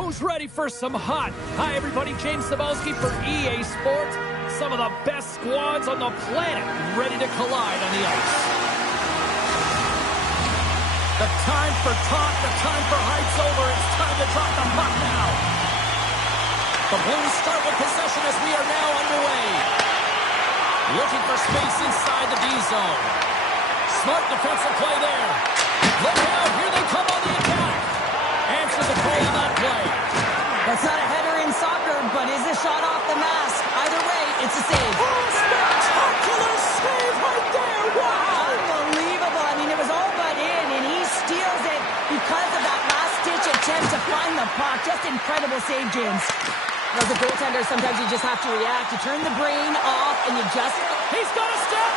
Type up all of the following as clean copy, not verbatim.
Who's ready for some hot? Hi, everybody. James Cebulski for EA Sports. Some of the best squads on the planet ready to collide on the ice. The time for talk, the time for hype's over. It's time to drop the puck now. The Blues start with possession as we are now underway. Looking for space inside the D zone. Smart defensive play there. Look out, here they come on the attack. Answer the call on that play. That's not a header in soccer, but is a shot off the mask. Either way, it's a save. Oh, spectacular save right there. Wow. Unbelievable. I mean, it was all but in, and he steals it because of that last-ditch attempt to find the puck. Just incredible save, James. As a goaltender, sometimes you just have to react. You turn the brain off, and you just... He's got a step.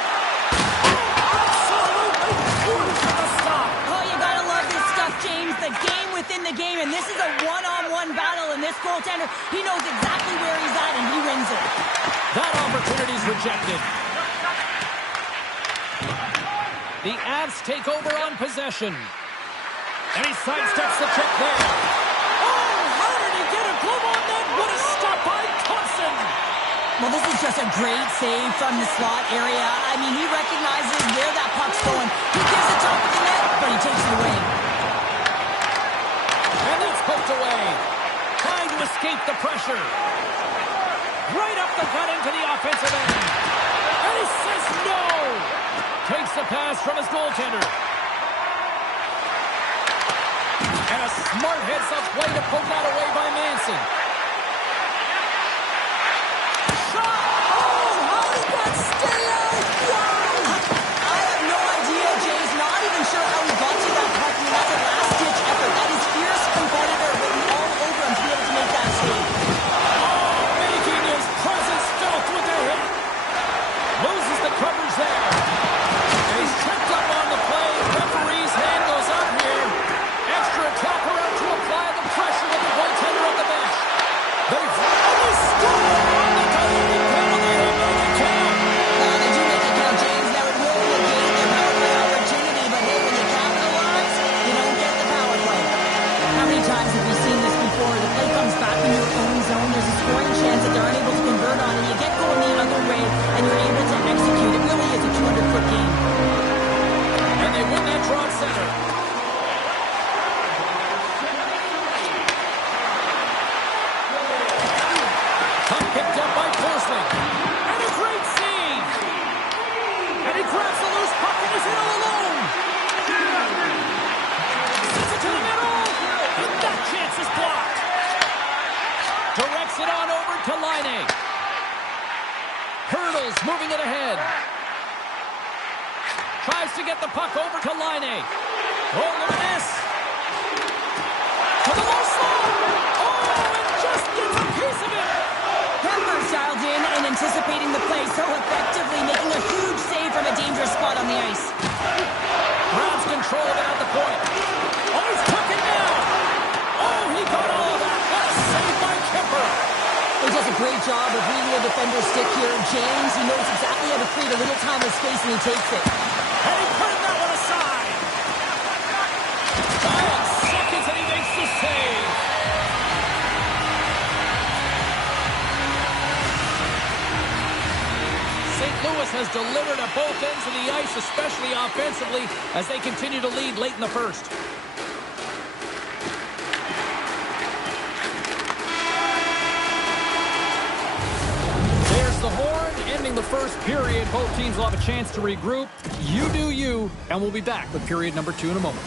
Absolutely beautiful stop. Oh, you gotta love this stuff, James. The game within the game, and this is a one-on-one battle, and this goaltender, he knows exactly where he's at, and he wins it. That opportunity's rejected. The Avs take over on possession. And he sidesteps the check there. Oh, how did he get a glove on that? What a stop by Thompson. Well, this is just a great save from the slot area. I mean, he recognizes where that puck's going. He gives it top of the net, but he takes it away. And that's poked away. Trying to escape the pressure. Right up the gut into the offensive end. And he says no. Takes the pass from his goaltender. And a smart heads-up play to poke that away by Manson. Shot! Oh, how did that stay out? Wow! I have no idea, James. Not even sure how he got to that puck. I mean, that's a last-ditch effort. That is fierce competitor written all over him to be able to make that save. Oh, making his presence felt with the hit. Loses the coverage there. And he's tripped up on the play. Referee's hand goes up here. Extra attacker out to apply the pressure with the goaltender on the bench. They've really scored on the diving penalty. They make it count. They do make it count, James. Now it will negate their power play opportunity, but hey, when you capitalize, you don't get the power play. How many times have we seen this before? The play comes back in your own zone. There's a scoring chance that they're unable to convert on, and you get going the other way, and you're able to execute. It really is a 200-foot game. And they win that draw at center. Puck picked up by Forsling. And a great save. And he grabs the loose puck and is in all alone. Sends it to the middle. And that chance is blocked. Directs it on over to Laine. Hurdles moving it ahead. Tries to get the puck over to Laine. Oh, look at this. To the low slot. Oh, and just gets a piece of it. Pepper's dialed in and anticipating the play so effectively, making a huge save from a dangerous spot on the ice. Grabs control of it at the point. Oh, he's tucking down. Oh, he got all of that. What a save by Kemper. He does a great job of reading the defender's stick here. James, he knows exactly how to create a little time and space, and he takes it. And he put that one aside. 5 seconds and he makes the save. St. Louis has delivered at both ends of the ice, especially offensively, as they continue to lead late in the first. There's the horn, ending the first period. Both teams will have a chance to regroup. You do you, and we'll be back with period number 2 in a moment.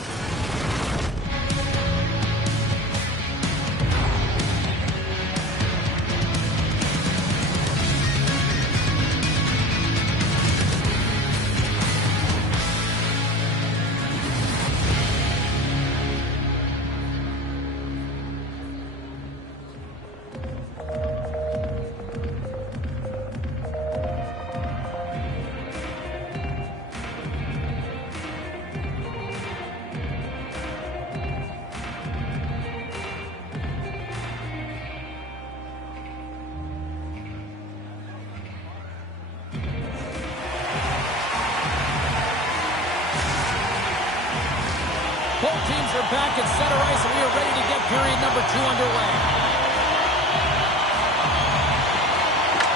Both teams are back at center ice, and we are ready to get period number 2 underway.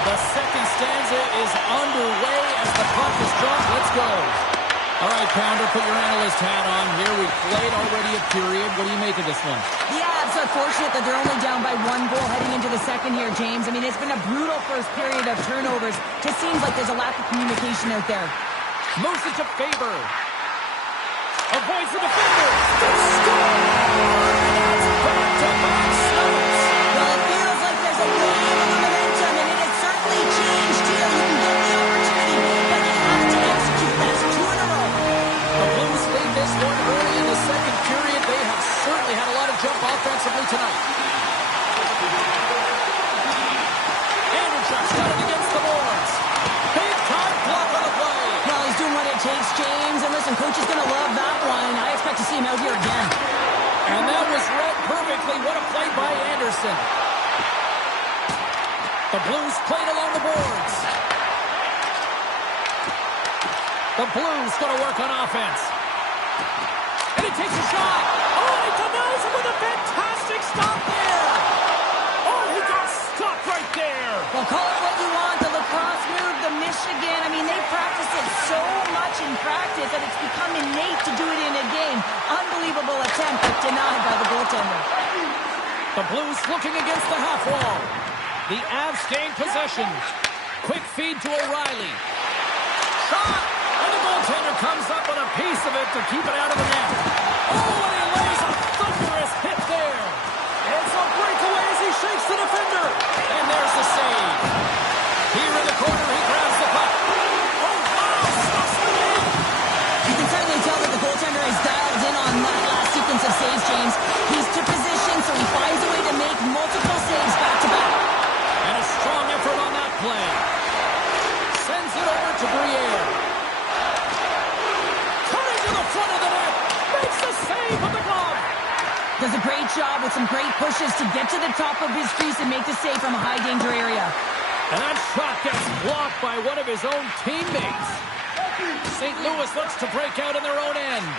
The second stanza is underway as the puck is dropped. Let's go. All right, Pounder, put your analyst hat on here. We've played already a period. What do you make of this one? Yeah, it's unfortunate that they're only down by 1 goal heading into the second here, James. I mean, it's been a brutal first period of turnovers. Just seems like there's a lack of communication out there. Moves it to Faber. Avoids the defender. Score! It's back-to-back stops. Well, it feels like there's a wave of momentum, and it has certainly changed here. You can get the opportunity, but you have to execute. That's 2 in a row. The Blues lead this one early in the second period. They have certainly had a lot of jump offensively tonight. Anderchuk's got it against the boards. Big time block on the play. Well, he's doing what it takes, James. And listen, coach is going to love that one. I expect to see him out here again. And that was read perfectly. What a play by Anderson. The Blues played along the boards. The Blues going to work on offense. And he takes a shot. Oh, he denies him with a fantastic stop there. Oh, he got stopped right there. Well, call it what you want. The lacrosse move, the Michigan. I mean, they practice it so much in practice that it's become innate to do it in a game. Unbelievable attempt, but denied by the goaltender. The Blues looking against the half wall. The Avs gain possession. Quick feed to O'Reilly. Shot! And the goaltender comes up with a piece of it to keep it out of the net. Oh, and he lays a thunderous hit there. It's a breakaway as he shakes the defender. And there's the save. Here in the corner, he grabs the puck. Oh, wow! Stops the game. You can certainly tell that the goaltender is dialed in on that last sequence of saves, James. He's to position, so he finds a way to make multiple saves back-to-back. And a strong effort on that play. Sends it over to Briere. Coming to the front of the net. Makes the save with the glove. Does a great job with some great pushes to get to the top of his crease and make the save from a high-danger area. And that shot gets blocked by one of his own teammates. St. Louis looks to break out in their own end.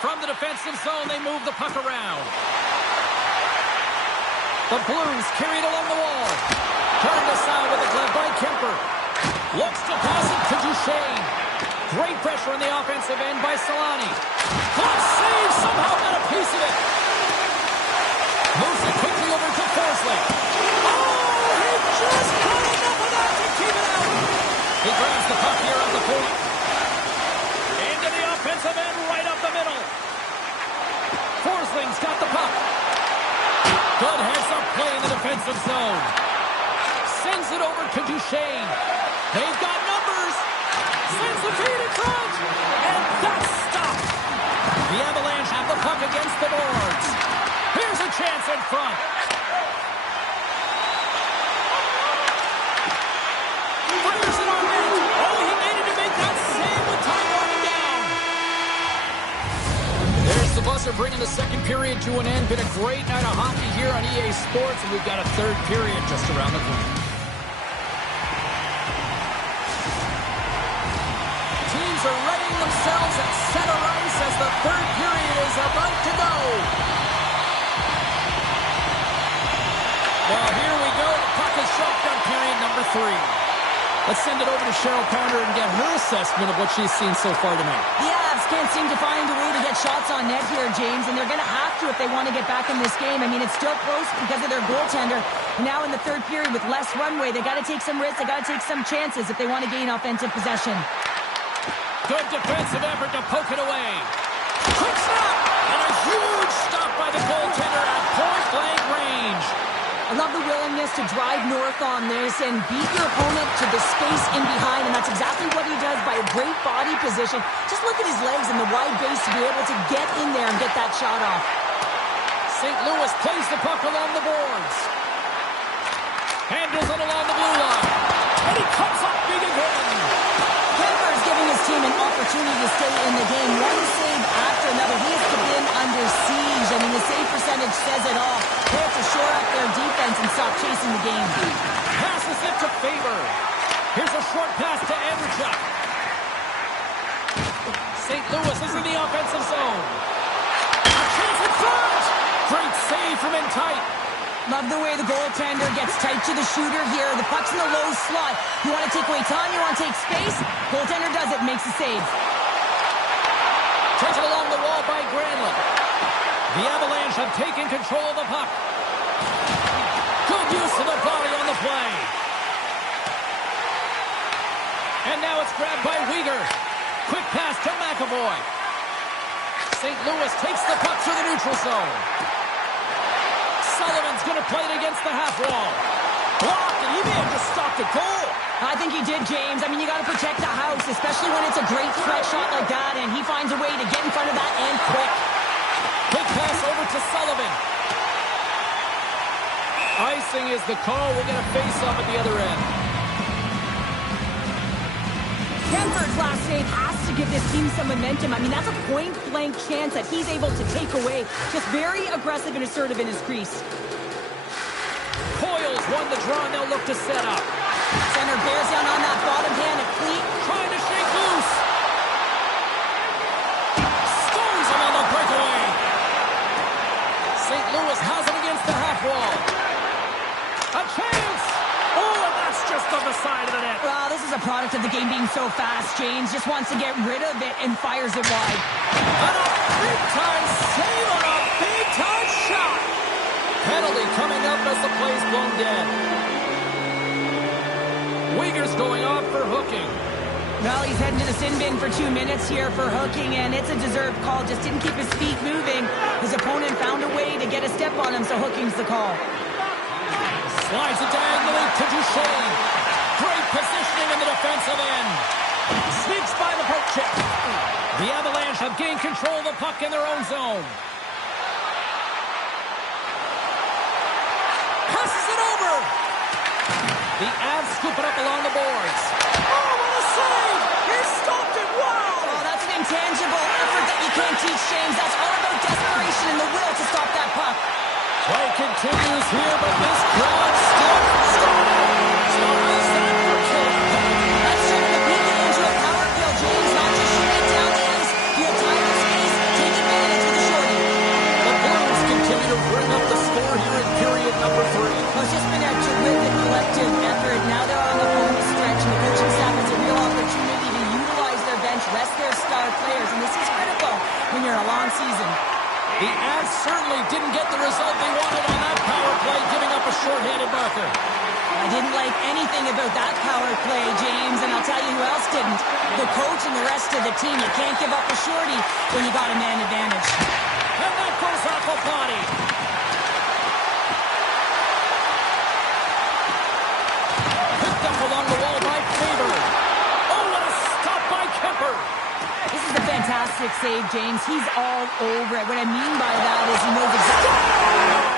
From the defensive zone, they move the puck around. The Blues carry it along the wall. Turned aside with a glove by Kemper. Looks to pass it to Duchesne. Great pressure on the offensive end by Solani. Glove save, somehow got a piece of it. Moves it quickly over to Forsling. Oh, he just caught enough of that to keep it out. He grabs the puck here at the point. Into the offensive end, right up the middle. Forsling's got the puck. Good heads-up play in the defensive zone. Sends it over to Duchesne. They've got numbers. Sends the feed in front. And that's stopped. The Avalanche have the puck against the boards. Here's a chance in front. Fires it on net. Oh, he needed to make that save with time running down. There's the buzzer bringing the second period to an end. Been a great night of hockey here on EA Sports, and we've got a third period just around the corner. Teams are readying themselves at center ice as the third period is about to go. Well, here we go. The puck is shotgun period number 3. Let's send it over to Cheryl Pounder and get her assessment of what she's seen so far tonight. The Avs can't seem to find a way to get shots on net here, James, and they're going to have to if they want to get back in this game. I mean, it's still close because of their goaltender. Now in the third period with less runway, they got to take some risks. They got to take some chances if they want to gain offensive possession. Good defensive effort to poke it away. Quick stop! And a huge stop by the goaltender at point-blank range. I love the willingness to drive north on this and beat your opponent to the space in behind, and that's exactly what he does by a great body position. Just look at his legs and the wide base to be able to get in there and get that shot off. St. Louis plays the puck along the boards. Handles it along the blue line. And he comes up big again. Kemper is giving his team an opportunity to stay in the game. One save after another. He has been under siege. I mean, the save percentage says it all. They have to shore up their defense and stop chasing the game. Passes it to Faber. Here's a short pass to Anderchuk. St. Louis is in the offensive zone. A chance in front. Love the way the goaltender gets tight to the shooter here. The puck's in the low slot. You want to take away time, you want to take space. Goaltender does it, makes a save. Taken along the wall by Granlund. The Avalanche have taken control of the puck. Good use of the body on the play. And now it's grabbed by Weegar. Quick pass to McAvoy. St. Louis takes the puck through the neutral zone. Sullivan's going to play it against the half wall. Blocked, and he may have just stopped a goal. I think he did, James. I mean, you got to protect the house, especially when it's a great threat shot like that, and he finds a way to get in front of that and quick. Quick pass over to Sullivan. Icing is the call. We'll get a face-off at the other end. Denver's last save has to give this team some momentum. I mean, that's a point-blank chance that he's able to take away. Just very aggressive and assertive in his crease. Coyle's won the draw, and they'll look to set up. Center bears down on that bottom hand of Cleat. Trying to shake loose. Stones him on the breakaway. St. Louis has it against the half wall. A chance. Oh, and that's just on the side of the net. Well, this is a product of the game being so fast. James just wants to get rid of it and fires it wide. And a big-time save on a big-time shot. Penalty coming up as the play's blown dead. Weegar's going off for hooking. Well, he's heading to the sin bin for 2 minutes here for hooking, and it's a deserved call. Just didn't keep his feet moving. His opponent found a way to get a step on him, so hooking's the call. Slides it diagonally to Duchesne. Great positioning in the defensive end. Sneaks by the poke check. The Avalanche have gained control of the puck in their own zone. Passes it over. The Avs scoop it up along the boards. Oh, what a save! He stopped it! Wow! Oh, that's an intangible effort that you can't teach, James. That's all about desperation and the will to stop that puck. Play continues here, but this crowd still starts that for kill. That's turning the peak into a power kill, James. Not just shooting it down the ice. You have time and space. Take advantage with the shorty. The Blues continue to bring up the score here in period number 3. Well, it's just been a terrific collective effort. Now they're on the home stretch, and the coaching staff has a real opportunity to utilize their bench, rest their star players, and this is critical when you're in a long season. The Avs certainly didn't get the result they wanted on that power play, giving up a short-handed marker. I didn't like anything about that power play, James, and I'll tell you who else didn't. The coach and the rest of the team. You can't give up a shorty when you got a man advantage. And that goes off a body. Picked up along the wall by Faber. Oh, what a stop by Kemper. This is a fantastic save, James. He's all over it. What I mean by that is he knows exactly...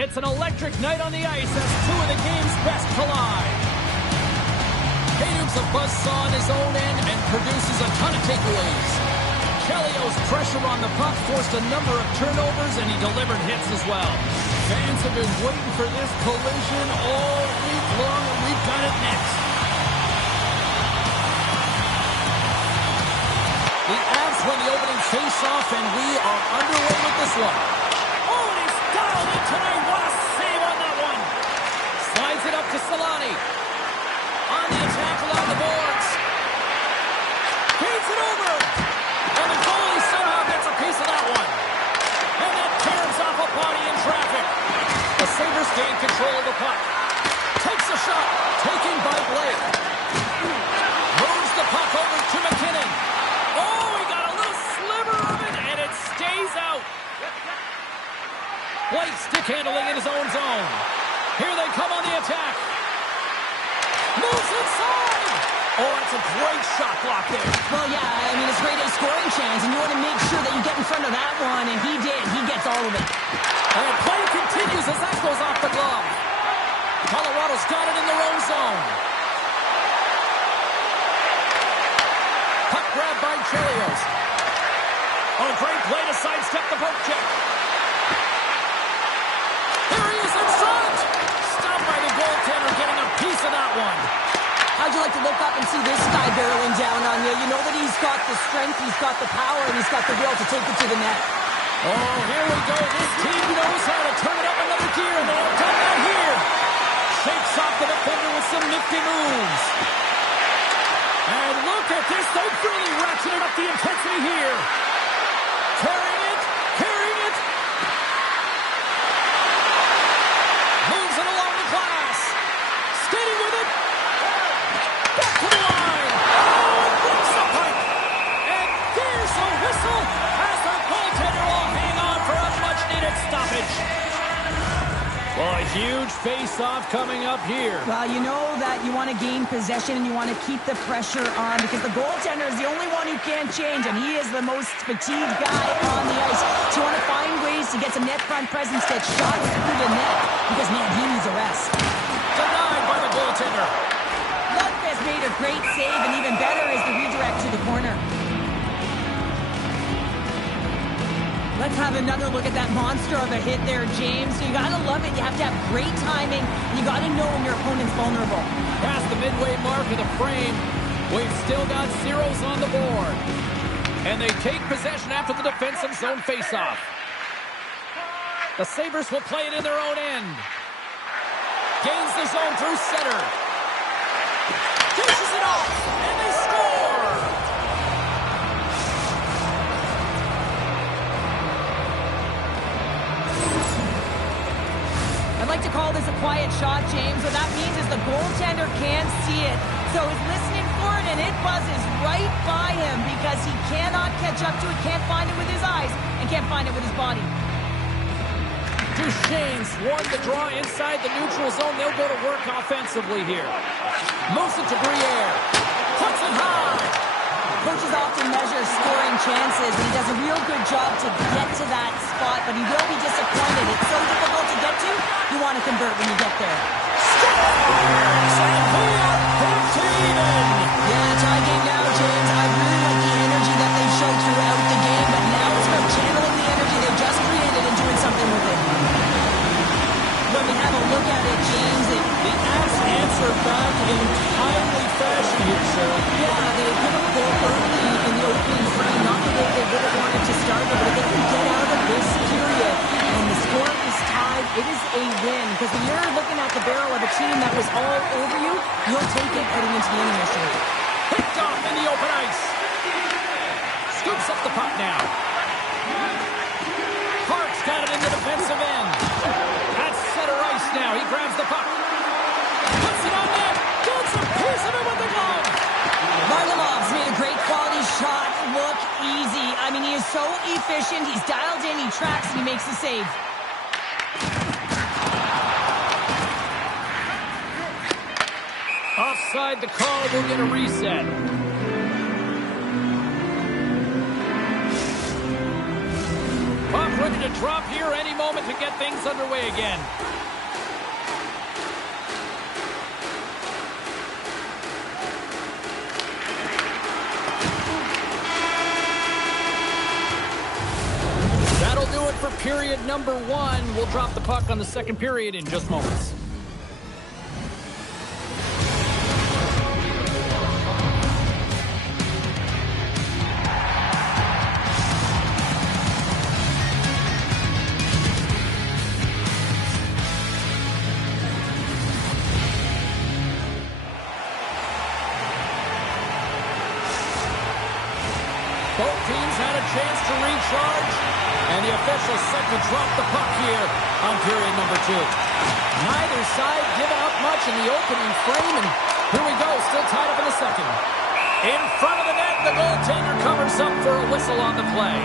It's an electric night on the ice as two of the game's best collide. Kane's a buzzsaw on his own end and produces a ton of takeaways. Chelios' pressure on the puck forced a number of turnovers, and he delivered hits as well. Fans have been waiting for this collision all week long, and we've got it next. The Avs win the opening face-off, and we are underway with this one. Oh, and he's dialed it tonight. What a save on that one. Slides it up to Solani. On the attack along the boards. Feeds it over. And the goalie somehow gets a piece of that one. And that tears off a body in traffic. The Sabres gain control of the puck. Takes a shot. Taken by Blake. Moves the puck over to McKinnon. Oh, he got a little sliver of it, and it stays out. Blake stick handling in his own zone. Here they come on the attack. Moves inside. Oh, that's a great shot block there. Well, yeah, I mean, it's a great A scoring chance, and you want to make sure that you get in front of that one, and he did. He gets all of it. And play continues as that goes off the glove. Colorado's got it in their own zone. Puck grab by Chelios. Oh, great play to sidestep the poke check. Here he is in front. Stopped by the goaltender, getting a piece of that one. How'd you like to look up and see this guy barreling down on you? You know that he's got the strength, he's got the power, and he's got the will to take it to the net. Oh, here we go. This team knows how to turn it up another gear, and they have done that here. Shakes off the defender with some nifty moves. And look at this. They've really ratcheted up the intensity here. Carrying it. Carrying it. Moves it along the glass. Skating with it. Back to the line. Oh, it breaks the pipe. And there's a whistle as the goaltender will hang on for a much-needed stoppage. Well, a huge face-off coming up here. Well, you know that you want to gain possession and you want to keep the pressure on because the goaltender is the only one who can't change, and he is the most fatigued guy on the ice. So you want to find ways to get some net front presence, get shots through the net, because, man, he needs a rest. Denied by the goaltender. Lundqvist made a great save, and even better is the redirect to the corner. Let's have another look at that monster of a hit there, James. So you got to love it. You have to have great timing, and you got to know when your opponent's vulnerable. Past the midway mark of the frame, we've still got zeros on the board. And they take possession after the defensive zone faceoff. The Sabres will play it in their own end. Gains the zone through center. Dishes it off, and they score! I'd like to call this a quiet shot, James. What that means is the goaltender can't see it. So he's listening for it, and it buzzes right by him because he cannot catch up to it, can't find it with his eyes, and can't find it with his body. Duchesne's won the draw inside the neutral zone. They'll go to work offensively here. Moves it to Briere. Puts it high. Coaches often measure scoring chances, and he does a real good job to get to that spot, but he will be disappointed. It's so difficult to get to, you want to convert when you get there. Scores! And we are back to even! Yeah, tie game now, James. I really like the energy that they showed throughout the game, but now it's about channeling the energy they just created and doing something with it. When we have a look at it, James, The Avs answer back in timely fashion here, sir. yeah, they put up a goal early in the opening frame, not the way they would have wanted to start it, but if they can get out of this period and the score is tied, it is a win. Because when you're looking at the barrel of a team that was all over you, you'll take it heading into the intermission. Picked off in the open ice. Scoops up the puck now. Hart's got it in the defensive end. At center ice now. He grabs the puck. Puts it on net. Gets a piece of it with the glove. Varlamov's made a great quality shot look easy. I mean, he is so efficient. He's dialed in, he tracks, and he makes the save. Offside the call. We'll get a reset. Puck starting to drop here any moment to get things underway again. That'll do it for period number 1. We'll drop the puck on the second period in just moments. Both teams had a chance to recharge, and the officials set to drop the puck here on period number 2. Neither side giving up much in the opening frame, and here we go, still tied up in the second. In front of the net, the goaltender covers up for a whistle on the play.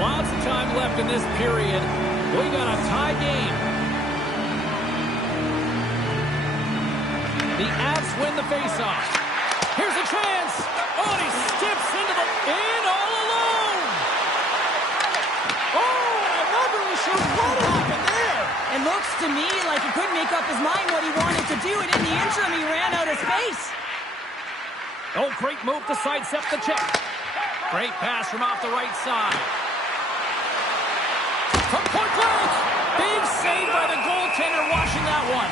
Lots of time left in this period. We got a tie game. The Avs win the faceoff. Here's a chance. Oh, he skips into the in all alone. Oh, I'm not really sure what happened there. It looks to me like he couldn't make up his mind what he wanted to do, and in the interim, he ran out of space. Oh, great move to sidestep the check. Great pass from off the right side. From point blank. Big save by the goaltender watching that one.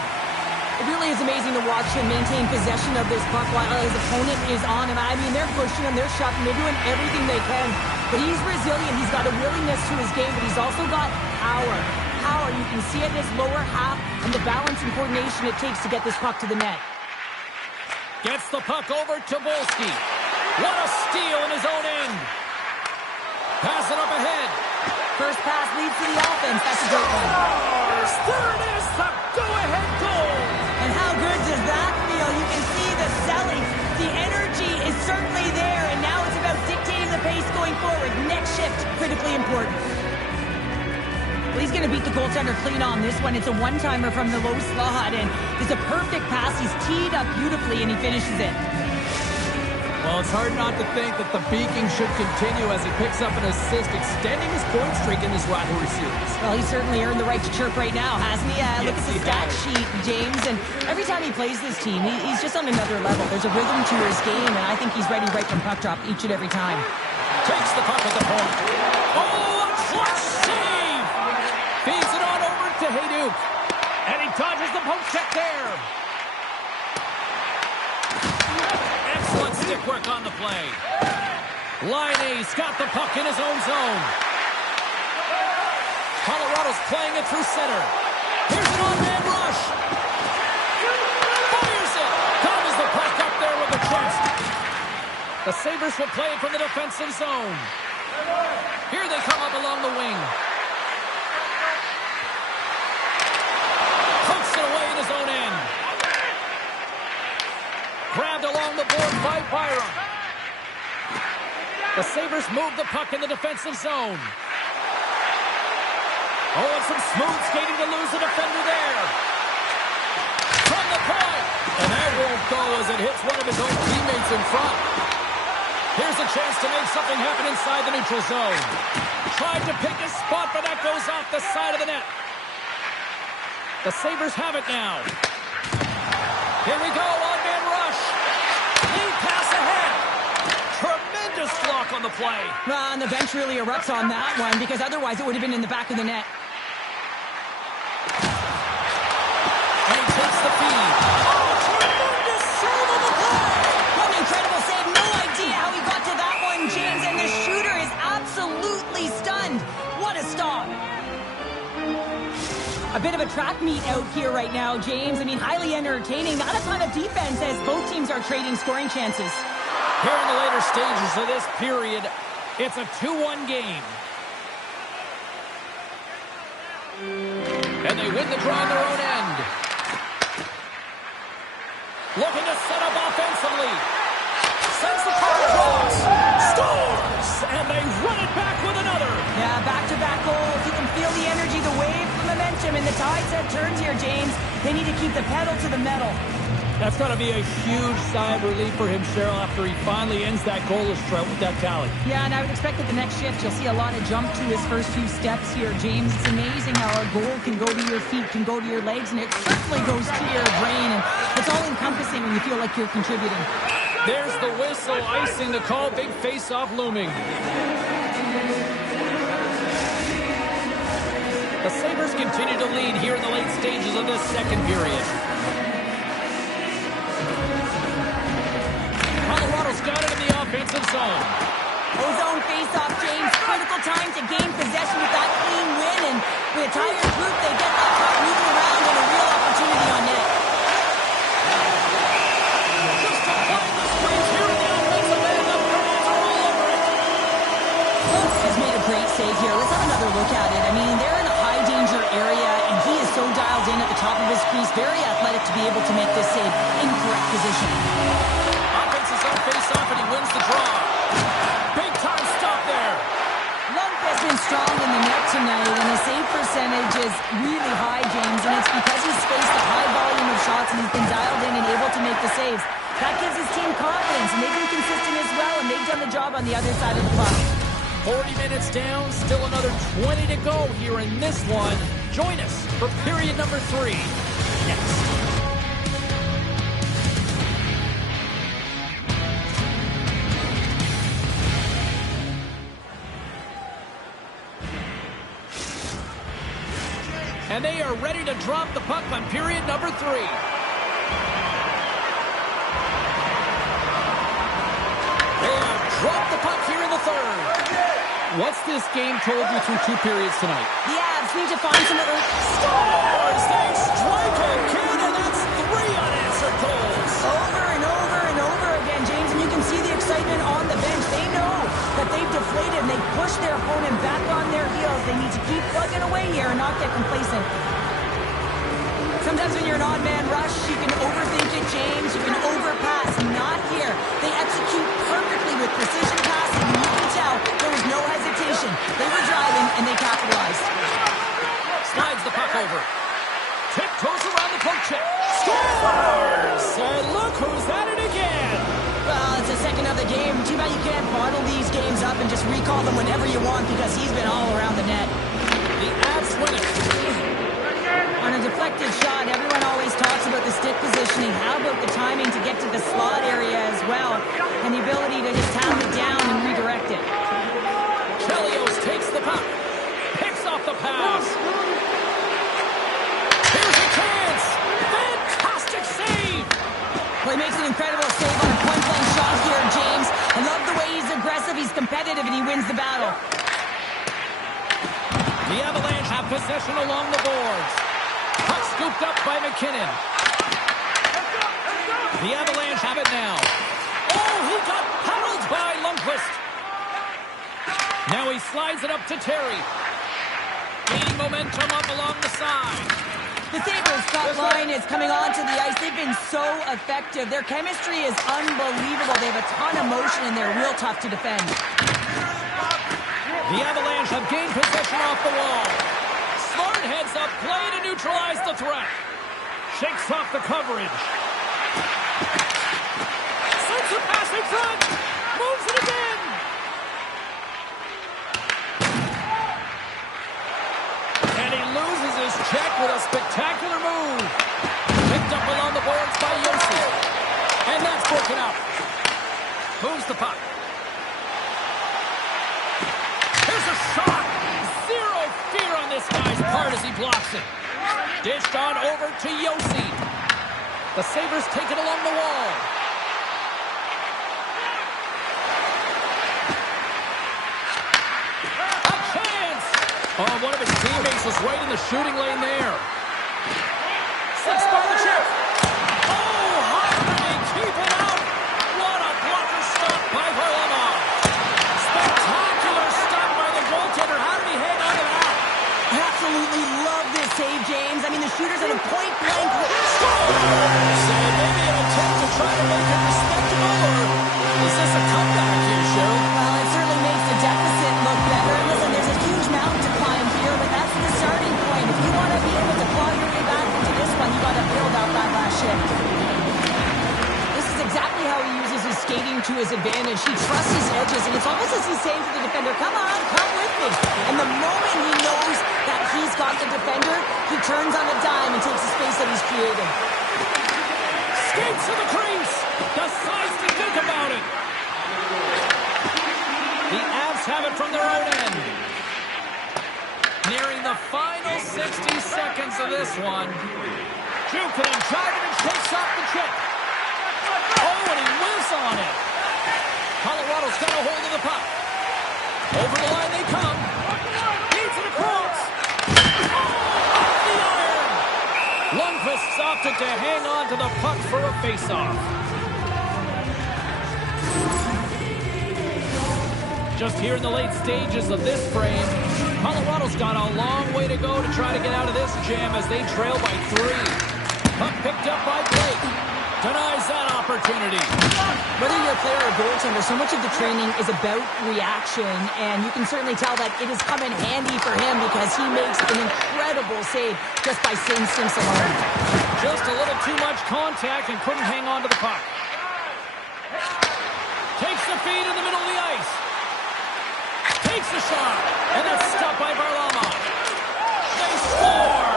It really is amazing to watch him maintain possession of this puck while his opponent is on him. I mean, they're pushing him, they're shoving, they're doing everything they can. But he's resilient. He's got a willingness to his game, but he's also got power. Power, you can see it in his lower half and the balance and coordination it takes to get this puck to the net. Gets the puck over to Volsky. What a steal in his own end. Pass it up ahead. First pass leads to the offense. That's a great one. There it is, the go-ahead goal. And how good does that feel? You can see the selling. The energy is certainly there, and now it's about dictating the pace going forward. Next shift, critically important. Well, he's going to beat the goaltender clean on this one. It's a one-timer from the low slot, and it's a perfect pass. He's teed up beautifully, and he finishes it. Well, it's hard not to think that the beaking should continue as he picks up an assist, extending his point streak in this rivalry series. Well, he certainly earned the right to chirp right now, hasn't he? Look at the stat sheet, James, and every time he plays this team, he's just on another level. There's a rhythm to his game, and I think he's ready right from puck drop each and every time. Takes the puck at the point. Oh, a clutch save! Feeds it on over to Hayduk. And he dodges the poke check there. Excellent stick work on the play. Liney's got the puck in his own zone. Colorado's playing it through center. Here's an on-man rush. Fires it. Comes the puck up there with the chest. The Sabres will play it from the defensive zone. Here they come up along the wing. Pokes it away in his own end. Grabbed along the board by Byram. The Sabres move the puck in the defensive zone. Oh, and some smooth skating to lose the defender there. From the point. And that won't go as it hits one of his own teammates in front. Here's a chance to make something happen inside the neutral zone. Tried to pick his spot, but that goes off the side of the net. The Sabres have it now. Here we go, on-man rush. Lead pass ahead. Tremendous block on the play. Well, and the bench really erupts on that one, because otherwise it would have been in the back of the net. And he takes the feed. Oh, tremendous save on the play. What an incredible save. No idea how he got to that one, James, and the shooter is absolutely stunned. What a stop. A bit of a track meet out here right now, James. I mean, highly entertaining. Not a ton of defense as both teams are trading scoring chances. Here in the later stages of this period, it's a 2-1 game. And they win the draw on their own end. Looking to set up offensively. Sends the puck across. Scores! And they run it back with another. Yeah, back-to-back goals. You can feel the energy, the wave, the momentum, and the tide set turns here, James. They need to keep the pedal to the metal. That's got to be a huge sigh of relief for him, Cheryl, after he finally ends that goalless drought with that tally. Yeah, and I would expect that the next shift you'll see a lot of jump to his first few steps here, James. It's amazing how a goal can go to your feet, can go to your legs, and it certainly goes to your brain. And it's all encompassing when you feel like you're contributing. There's the whistle, icing the call, big face-off looming. The Sabres continue to lead here in the late stages of this second period. Colorado's got it in the offensive zone. Ozone face-off, James. Critical time to gain possession with that clean win. And with a tired group, they get that puck moving around and a real opportunity on net. Just applying the springs here in the offensive end. The Bruins are all over it. Lutz has made a great save here. Let's have another look at it. I mean, they're in a high-danger area, and he is so dialed in at the top of his crease. Very athletic to be able to make this save in correct position. Offensive zone face-off, and he wins the draw. Big-time stop there. Lund has been strong in the net tonight, and his save percentage is really high, James, and it's because he's faced a high volume of shots and he's been dialed in and able to make the saves. That gives his team confidence, and they've been consistent as well, and they've done the job on the other side of the puck. 40 minutes down, still another 20 to go here in this one. Join us for period number 3 next. And they are ready to drop the puck on period number 3. They have dropped the puck here in the third. What's this game told you through 2 periods tonight? The Avs need to find some other... Scores! They strike again, and that's 3 unanswered goals. Over and over and over again, James, and you can see the excitement on the bench. They know that they've deflated and they've pushed their opponent back on their heels. They need to keep plugging away here and not get complacent. Sometimes when you're an odd man rush, you can overthink it, James. You can overpass. Not here. They execute perfectly with precision passing, and you can tell there was no hesitation. They were driving, and they capitalized. Slides the puck over. Tiptoes around the poke check. Scores! And look who's at it again. Well, it's the second of the game. Too bad you can't bottle these games up and just recall them whenever you want because he's been all around the net. The Avs win it. On a deflected shot, everyone always talks about the stick positioning. How about the timing to get to the slot area as well? And the ability to just tap it down and redirect it. Chelios takes the puck. Picks off the pass. Here's a chance. Fantastic save. Well, he makes an incredible save on a point-blank shot here, James. I love the way he's aggressive, he's competitive, and he wins the battle. The Avalanche have possession along the boards. Puck scooped up by McKinnon. The Avalanche have it now. Oh, he got paddled by Lundqvist. Now he slides it up to Terry. Gaining momentum up along the side. The Sabres top line is coming onto the ice. They've been so effective. Their chemistry is unbelievable. They have a ton of motion, and they're real tough to defend. The Avalanche have gained possession off the wall. Smart heads up, play to neutralize the threat. Shakes off the coverage. Sends a pass in front. Moves it again. And he loses his check with a spectacular move. Picked up along the boards by Yossi. And that's broken up. Moves the puck. Here's a shot. Zero fear on this guy's part as he blocks it. Dished on over to Yossi. The Sabres take it along the wall. A chance! Oh, one of his teammates was right in the shooting lane there. Six by the chip. Oh, how did they keep it out? What a blocker stop by Varlamov. Spectacular stop by the goaltender. How did he hang on to that? I absolutely love this save, James. I mean, the shooter's at a point-blank... So maybe an attempt to try to make it respectable, or is this a comeback here, Cheryl? Well, it certainly makes the deficit look better. And listen, there's a huge mountain to climb here, but that's the starting point. If you want to be able to claw your way back into this one, you got to build out that last his advantage. He trusts his edges, and it's almost as he's saying to the defender, come on, come with me. And the moment he knows that he's got the defender, he turns on a dime and takes the space that he's created. Skates to the crease. Decides to think about it. The Avs have it from their own end. Nearing the final 60 seconds of this one. Jukin driving and shakes off the check. Oh, and he whiffs on it. Colorado's got a hold of the puck. Over the line they come. Beats it across. Oh, off the iron. Lundqvist stopped it to hang on to the puck for a faceoff. Just here in the late stages of this frame, Colorado's got a long way to go to try to get out of this jam as they trail by 3. Puck picked up by Blake. Denies that opportunity. Whether you're a player or a goaltender, so much of the training is about reaction, and you can certainly tell that it has come in handy for him because he makes an incredible save just by instincts alone. Just a little too much contact and couldn't hang on to the puck. Takes the feed in the middle of the ice. Takes the shot, and that's stopped by Varlamov. They score!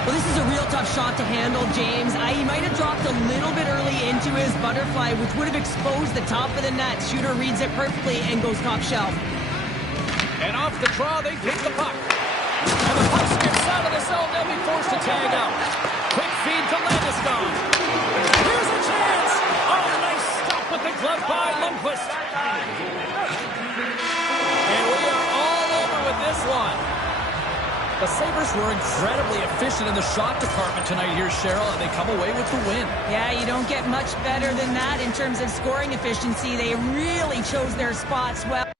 Well, this is a real tough shot to handle, James. He might have dropped a little bit early into his butterfly, which would have exposed the top of the net. Shooter reads it perfectly and goes top shelf. And off the draw, they take the puck. And the puck skips out of the zone. They'll be forced to tag out. Quick feed to Landeskog. Here's a chance. Oh, nice stop with the glove by Lundqvist. And we are all over with this one. The Sabres were incredibly efficient in the shot department tonight here, Cheryl, and they come away with the win. Yeah, you don't get much better than that in terms of scoring efficiency. They really chose their spots well.